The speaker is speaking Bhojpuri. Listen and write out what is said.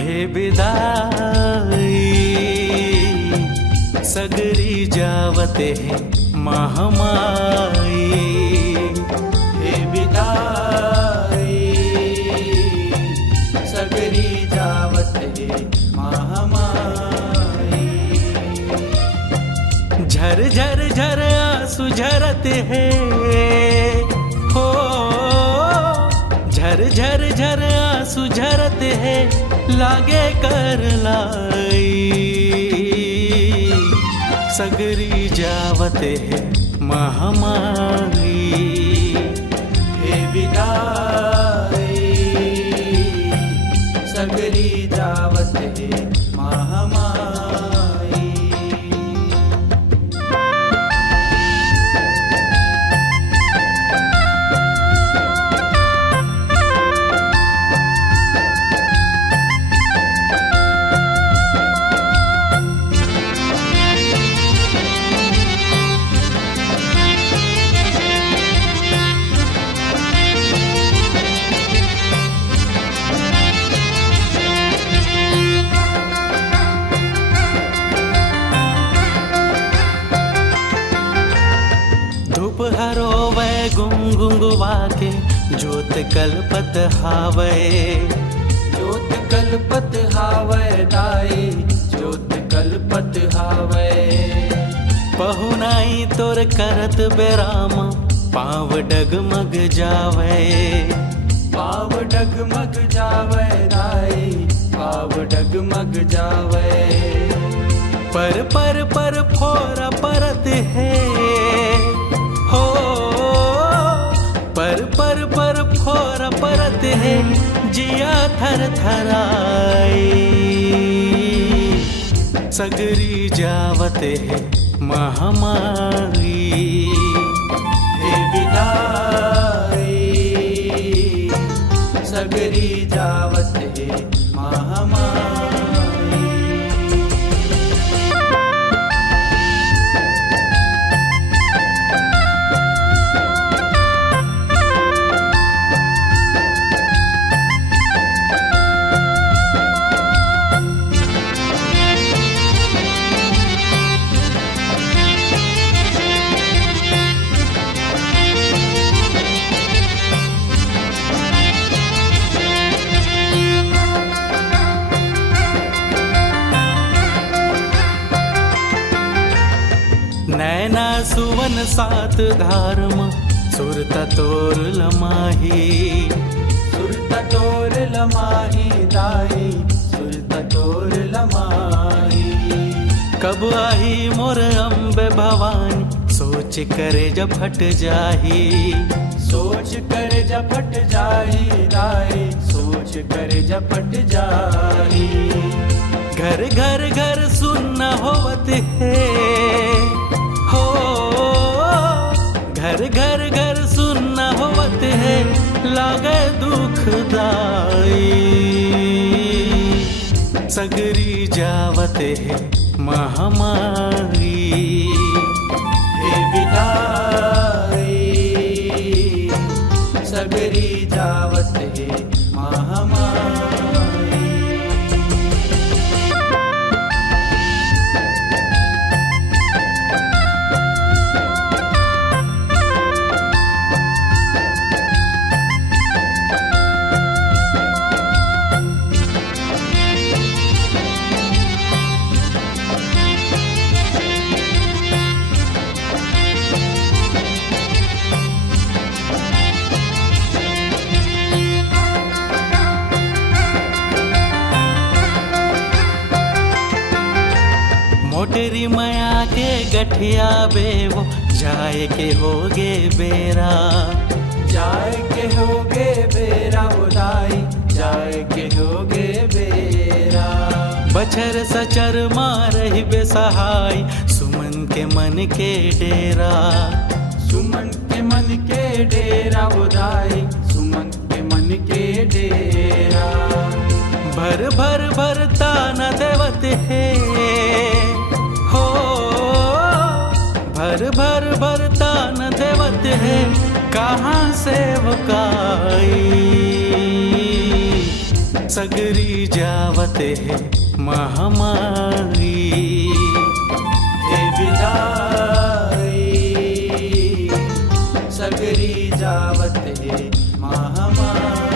हे विदाई सगरी जावते है महामाई। हे विदाई सगरी जावते है महामाई। झर झर झर आंसू झरते हैं हो, झर झर झर आंसू झरते हैं लागे कर लाई। सगरी जावते है महामाई। हे विदाई सगरी जावते है महामाई। हरोवै गुंगुंगवा के ज्योत कल्पत हावै। ज्योत कल्पत हावै दाई ज्योत कल्पत हावै। पहुनाई तोर करत बेराम पाव डगमग जावै। पाव डगमग जावै दाई पाव डगमग जावै। पर पर पर फोर परत है हो, पर पर पर फोर परत है जिया थर थराई। सगरी जावते है महामाई। हे विदाई सगरी जावते है महामाई। नैना सुवन सात धारम सुरत तोर लमाही। सुरत तोर लमाही दाई सुरत तोर लमाही। कब आई मोर अम्बे भवानी सोच करे जब फट जाही। सोच करे जब फट जाही दाई सोच करे जब फट जाही। घर घर घर सुनना होवत है हो, घर घर घर सुनना होवत है लागे दुखदाई। सगरी जावते है महामाई। हे विदाई सगरी जावते है महामाई। मोटेरी माया के गठिया बेवो जाए के होगे बेरा। जाए के होगे बेरा उदाई जाए के होगे बेरा। बछर सचर मारही बेसहाय सुमन के मन के डेरा। सुमन के मन के डेरा उदाई सुमन के मन के डेरा। भर भर भर ताना देवत है हो, भर भर भर ताना देवत है कहाँ से भुकाई। सगरी जावते है महामारी। हे विदाई सगरी जावत है महामारी।